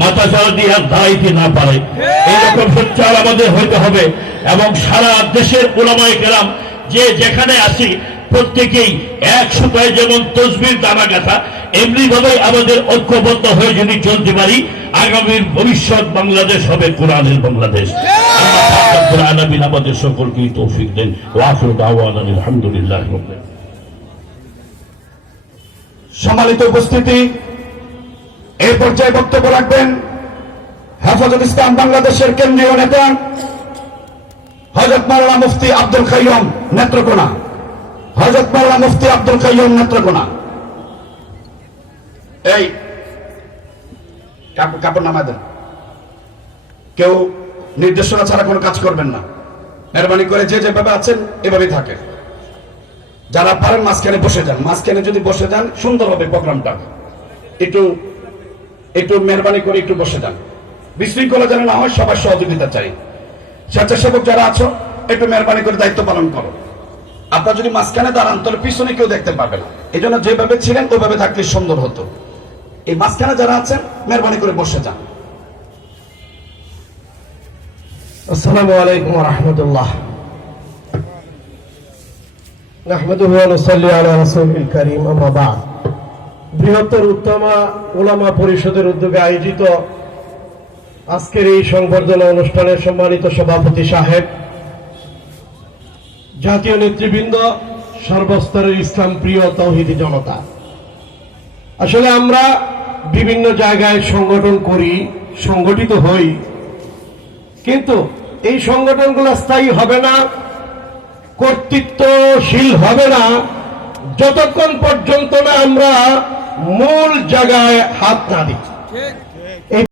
মাথা চাল দিয়ে দাঁড়াইতে না পারে। এইরকম সোচ্চার আমাদের হইতে হবে এবং সারা দেশের উলামায়ে কেরাম যে যেখানে আসি প্রত্যেকেই এক সুতায় যেমন তসবির দানা গাঁথা, এমনি ভাবে আমাদের ঐক্যবদ্ধ হয়ে যদি চলতে পারি, আগামীর ভবিষ্যৎ বাংলাদেশ হবে কোরআনের বাংলাদেশ। আমাদের সকলকেই তৌফিক দেন। ওয়াখিরু দাওয়ানা আলহামদুলিল্লাহ। সম্মানিত উপস্থিতি, এই পর্যায়ে বক্তব্য রাখবেন হেফাজত ইসলাম বাংলাদেশের কেন্দ্রীয় নেতা হযরত মাওলানা মুফতি আব্দুল কাইয়ুম নেত্রকোনা। হযরত মাওলানা মুফতি আব্দুল কাইয়ুম নেত্রকোনা। এই কাপড় নামায় দেন। কেউ নির্দেশনা ছাড়া কোনো কাজ করবেন না, মেহরবানি করে। যে যেভাবে আছেন এভাবেই থাকেন। যারা পারেন মাঝখানে বসে যান। মাঝখানে যদি বসে যান সুন্দর হবে প্রোগ্রামটা। একটু মেহরবানি করে একটু বসে যান। বিশৃঙ্খলা যেন না হয়, সবার সহযোগিতা চাই। স্বেচ্ছাসেবক যারা আছো একটু মেহরবানি করে দায়িত্ব পালন করো। আপনারা যদি মাঝখানে দাঁড়ান তাহলে পিছনে কেউ দেখতে পাবে না। এই জন্য যেভাবে ছিলেন ওইভাবে থাকলে সুন্দর হতো। এই মাঝখানে যারা আছেন মেহরবানি করে বসে যান। আসসালামু আলাইকুম ওয়া রাহমাতুল্লাহ। নাহমাদুহু ওয়া নুসাল্লি আলা রাসূলিল কারীম, আম্মা বা'দ। বৃহত্তর উত্তমা উলামা পরিষদের উদ্যোগে আয়োজিত আজকের এই সংবর্ধনা অনুষ্ঠানের সম্মানিত সভাপতি সাহেব, জাতীয় নেতৃবৃন্দ, সর্বস্তরের ইসলাম প্রিয় তাওহীদি জনতা, আসলে আমরা বিভিন্ন জায়গায় সংগঠন করি, সংগঠিত হই, কিন্তু এই সংগঠনগুলো স্থায়ী হবে না, কর্তৃত্বশীল হবে না যতক্ষণ পর্যন্ত না আমরা মূল জায়গায় হাত না দিই।